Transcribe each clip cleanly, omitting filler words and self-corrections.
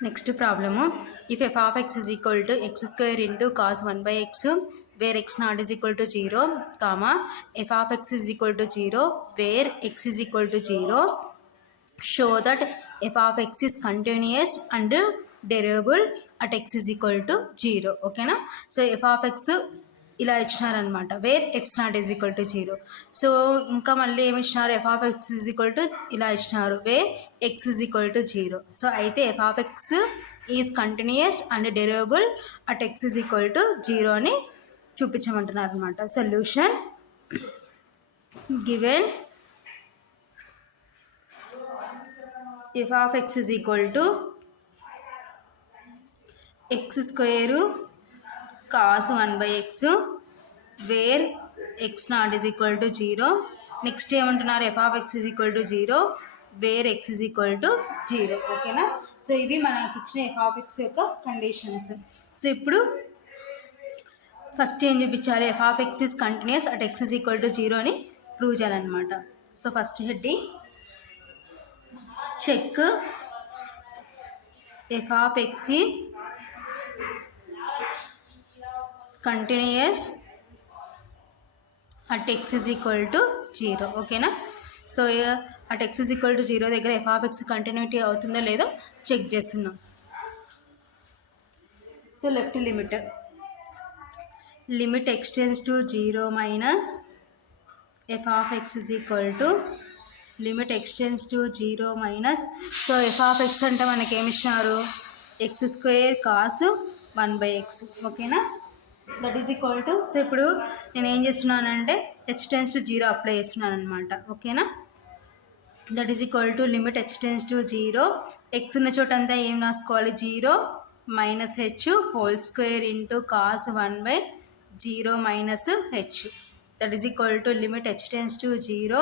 Next problem, if f of x is equal to x square into cos 1 by x, where x naught is equal to 0, comma, f of x is equal to 0, where x is equal to 0, show that f of x is continuous and derivable at x is equal to 0. Okay na? So f of x ఇలా ఇచ్చినారనమాట, where x not is equal to 0. So ఇంకా మళ్ళీ ఏమి ఇచ్చినారు, f of x is equal to ఇలా ఇచ్చినారు, where x is equal to 0. So అయితే f of x is continuous and derivable at x is equal to 0 అని చూపించమంటున్నారు అనమాట. Solution given f of x is equal to x square cos 1 by x, where x naught is equal to 0. Next ఏమంటున్నారు, f of x is equal to 0, where x is equal to 0. ఓకేనా? So ఇవి మనకి ఇచ్చిన f of x యొక్క conditions. So ఇప్పుడు first ఏం చూపించాలి, f of x is continuous at x is equal to 0 అని ప్రూవ్ చేయాలన్నమాట. So first heading, check f of x is continuous at x is equal to 0. ఓకేనా? So at x is equal to 0 దగ్గర f of x continuity అవుతుందో లేదో check చేస్తున్నాం. So left limit x tends to 0 minus f of x is equal to limit x tends to 0 minus, so f of x అంటే మనకి ఏమి ఇచ్చినారు, X square cos 1 by x. ఓకేనా? That is equal to, so ఇప్పుడు నేను ఏం చేస్తున్నానంటే h tends to 0 apply చేస్తున్నాను అనమాట. ఓకేనా? That is equal to limit h tends to 0, x ఉన్న చోట అంతా ఏం రాసుకోవాలి, 0 minus h whole square into cos 1 by 0 minus h. That is equal to limit h tends to 0,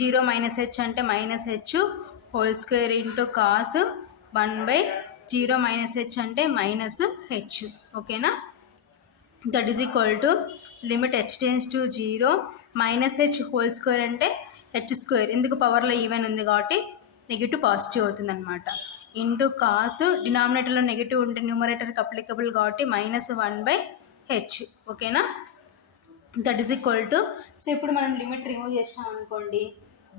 0 minus h అంటే minus h whole square into cos 1 by 0 minus h అంటే minus h. ఓకేనా? That is equal to limit h tends to 0 minus h whole square అంటే H square, ఎందుకు పవర్లో even ఉంది కాబట్టి negative positive అవుతుంది అనమాట, ఇంటూ కాస్ డినామినేటర్లో నెగిటివ్ ఉంటే న్యూమరేటర్కి అప్లికబుల్ కాబట్టి మైనస్ 1 by హెచ్. ఓకేనా? That is equal to, so ఇప్పుడు మనం లిమిట్ రిమూవ్ చేసినాం అనుకోండి,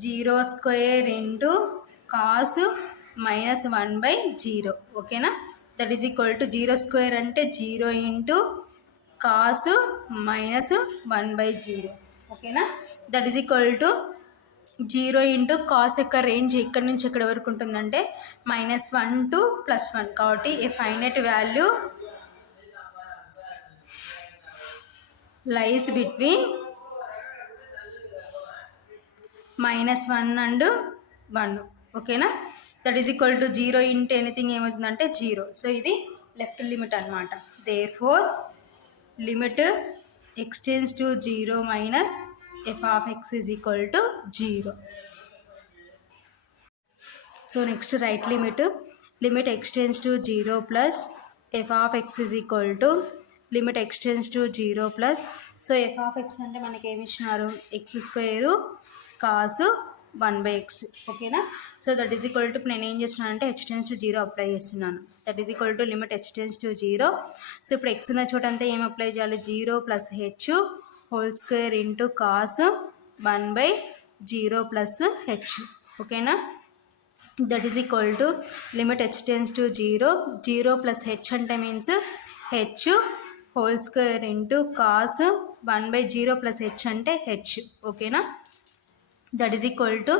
0 square into cos minus 1 by 0. ఓకేనా? That is equal to 0 square అంటే 0 ఇంటూ కాస్ మైనస్ 1 by 0. ఓకేనా? That is equal to 0 into cos యొక్క రేంజ్ ఎక్కడి నుంచి ఎక్కడి వరకు ఉంటుందంటే -1 to +1, కాబట్టి ఏ finite value lies between -1 and 1. ఓకేనా? That is equal to 0 into anything ఏమవుతుందంటే 0. సో ఇది లెఫ్ట్ లిమిట్ అనమాట. Therefore limit x tends to 0 minus f of x is equal to 0. So next right limit x tends to 0 plus f of x is equal to limit x tends to 0 plus, so f of x అంటే మనకి ఏమి ఇచ్చినారు, x square cos 1 by x. ఓకేనా? So that is equal to, నేను ఏం చేస్తున్నాను అంటే h tends to 0 apply చేస్తున్నాను. That is equal to limit h tends to 0. So ఇప్పుడు x ఉన్న చోట అంతా ఏం అప్లై చేయాలి, 0 plus h whole square into cos 1 by 0 plus h. ఓకేనా? That is equal to limit h tends to 0, 0 plus h అంటే means h whole square into cos 1 by 0 plus h అంటే H. ఓకేనా? That is equal to,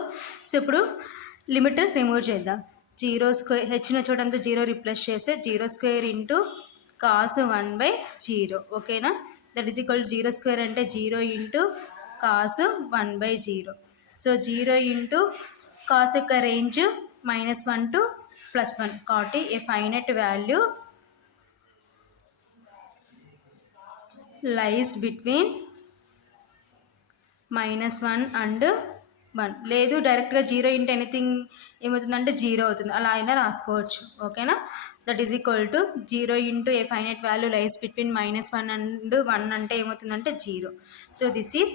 so ఇప్పుడు limit remove చేద్దాం, 0 square H ఉన్న చోటంతా 0 replace చేస్తే 0 square into cos 1 by 0. ఓకేనా? That is equal to 0 square అంటే 0 into cos 1 by 0. So 0 into cos యొక్క range -1 to +1, కాబట్టి ఏ finite value lies between -1 and 1. లేదు డైరెక్ట్గా 0 ఇంటూ ఎనీథింగ్ ఏమవుతుందంటే 0 అవుతుంది, అలా అయినా రాసుకోవచ్చు. ఓకేనా? That is equal to 0 into a finite value lies between -1 and 1 అంటే ఏమవుతుందంటే 0. So this is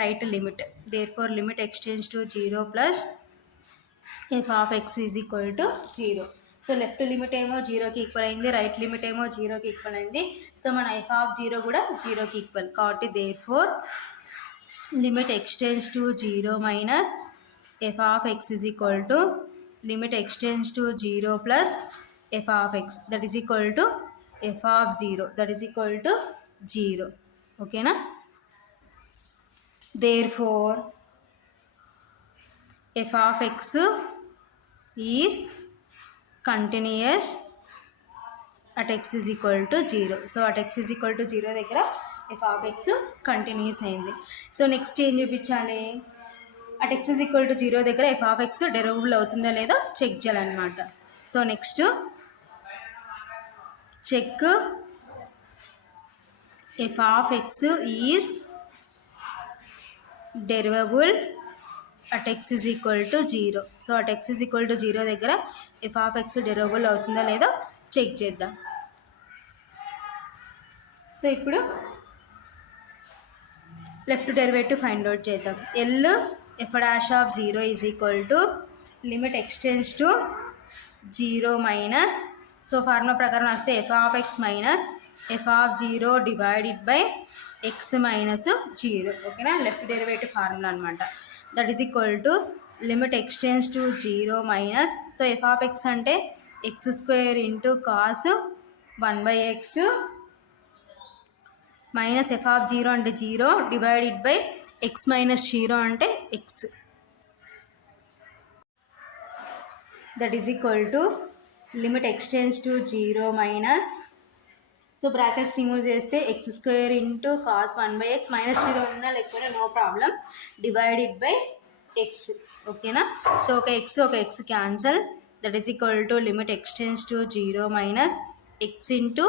right limit. Therefore limit x tends to 0 plus f of x is equal to 0. So left limit ఏమో 0కి equal అయింది, right limit ఏమో 0కి equal అయింది. So మన f(0) కూడా 0కి ఈక్వల్. కాబట్టి therefore limit x tends to 0 minus f(x) is equal to limit extends to 0 plus f(x) that is equal to f(0) that is equal to 0. ఓకేనా? therefore f(x) is continuous at x is equal to 0. సో at x is equal to 0 దగ్గర f(x) continuous అయింది. So next ఏం చూపించాలి? at x is equal to 0 దగ్గర f(x) derivable అవుతుందో లేదో check చేయాలన్నమాట. So next check f(x) is derivable at x is equal to 0. సో at x is equal to 0 దగ్గర f(x) డెరివబుల్ అవుతుందో లేదో చెక్ చేద్దాం. సో ఇప్పుడు లెఫ్ట్ డెరివేటివ్ ఫైండ్ అవుట్ చేద్దాం. L f(0) is equal to limit extends to 0 minus, so formula ప్రకారం వస్తే f(x) minus f(0) divided by x minus 0. ఓకేనా? Left derivative formula అనమాట. That is equal to limit x tends to 0 minus, so f(x) అంటే x² into cos 1/x minus f(0) అంటే 0 divided by x minus 0 అంటే x. That is equal to limit x tends to 0 minus, so brackets remove చేస్తే x² into cos 1/x minus 0 ఉన్నా లేకపోతే no problem, divided by x. ఓకేనా? So ఒక x cancel. That is equal to limit x tends to 0 minus x into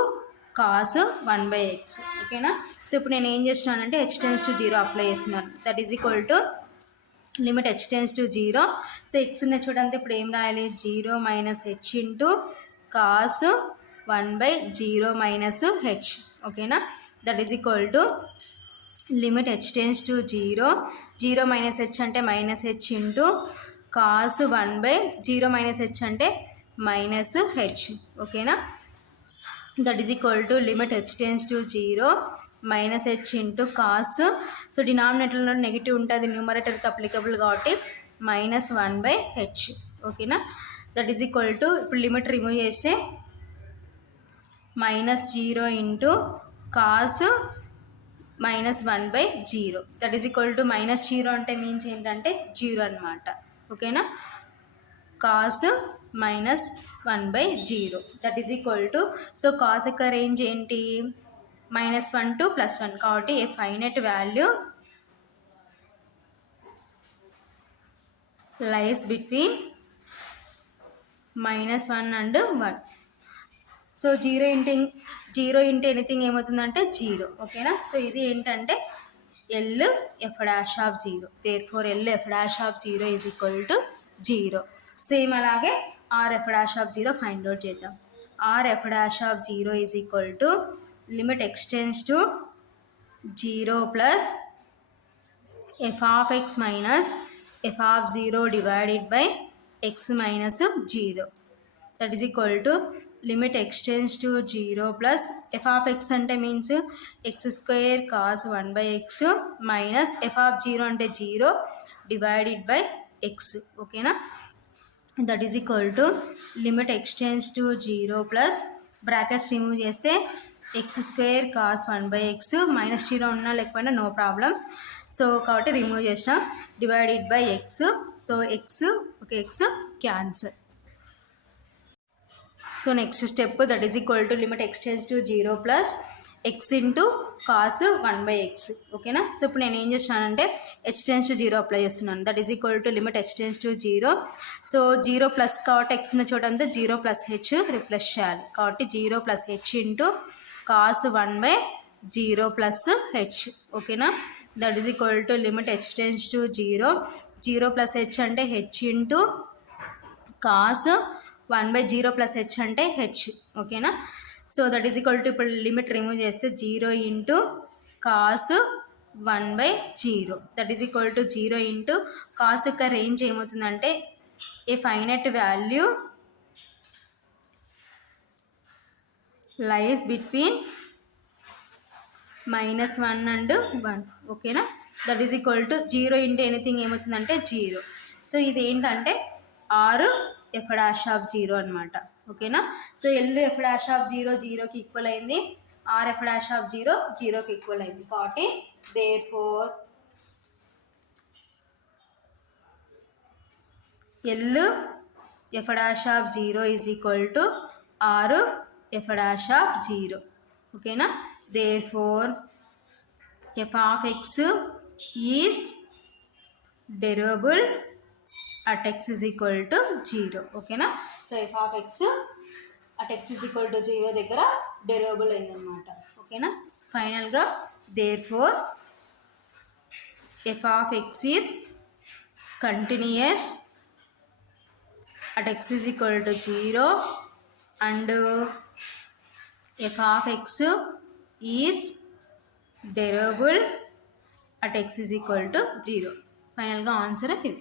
cos 1/x. ఓకేనా? So ఇప్పుడు నేను ఏం చేస్తున్నానంటే h tends to 0 అప్లై చేస్తున్నాను. That is equal to limit h tends to 0. So x ఉన్న చూడండి ఇప్పుడు ఏం రాయాలి? 0 minus h into cos 1/0 minus h. ఓకేనా? That is equal to limit h tends to 0, 0 minus h అంటే minus h into cos 1/0 minus h అంటే minus h. ఓకేనా? That is equal to limit h tends to 0 minus h into cos, so డినామినేటర్లో negative ఉంటుంది, న్యూమరేటర్కి applicable కాబట్టి minus 1/h. ఓకేనా? That is equal to ఇప్పుడు limit remove చేస్తే minus 0 into cos minus 1/0. That is equal to minus 0 అంటే means ఏంటంటే 0 అనమాట. ఓకేనా? Cos minus 1/0 that is equal to, so cos యొక్క రేంజ్ ఏంటి? -1 to +1 కాబట్టి ఏ finite value lies between -1 and 1. So 0 into anything ఏమవుతుందంటే 0. ఓకేనా? సో ఇది ఏంటంటే L f'(0). therefore L f'(0) is equal to 0. Same అలాగే R f'(0) ఫైండ్ అవుట్ చేద్దాం. R f'(0) is equal to limit x tends to 0 plus f(x) minus f(0) divided by x minus 0. That is equal to limit x tends to 0 plus f(x) అంటే means x² cos 1/x minus f(0) అంటే 0 divided by x. ఓకేనా? That is equal to limit x tends to 0 plus brackets remove చేస్తే x² cos 1/x minus 0 ఉన్నా లేకపోయినా no problem, so కాబట్టి remove చేసిన, divided by x. So x cancel. So next step that is equal to limit x tends to 0 plus x into cos 1/x. ఓకేనా? So ఇప్పుడు నేను ఏం చేస్తున్నానంటే h tends to 0 అప్లై చేస్తున్నాను. That is equal to limit h tends to 0. So 0 plus కాబట్టి x ఉన్న చోటంతా 0 plus h replace చేయాలి. కాబట్టి 0 plus h into cos 1/0 plus h. ఓకేనా? That is equal to limit h tends to 0, 0 plus h అంటే h into cos 1/0 plus h అంటే h. ఓకేనా? So that is equal to ఇప్పుడు limit remove చేస్తే 0 into cos 1/0 that is equal to 0 into cos యొక్క range ఏమవుతుందంటే ఏ finite value lies between -1 and 1. ఓకేనా, that is equal to 0 into anything ఏమవుతుందంటే 0. So ఇది ఏంటంటే ఆర్ ఎఫ్ డాష్ ఆఫ్ 0 అనమాట. ఓకేనా, so L f dash of 0 0కి ఈక్వల్ అయింది, ఆర్ ఎఫ్ డాష్ ఆఫ్ 0 0కి ఈక్వల్ అయింది. కాబట్టి therefore L f dash of 0 is equal to R f dash of 0. ఓకేనా, therefore f of x is derivable at x is equal to 0. ఓకేనా, so f of x at x is equal to 0 దగ్గర derivable అయిందనమాట. ఓకేనా, ఫైనల్గా therefore f of x is continuous at x is equal to 0 and f of x is derivable at x is equal to 0. ఫైనల్గా answer ఇది.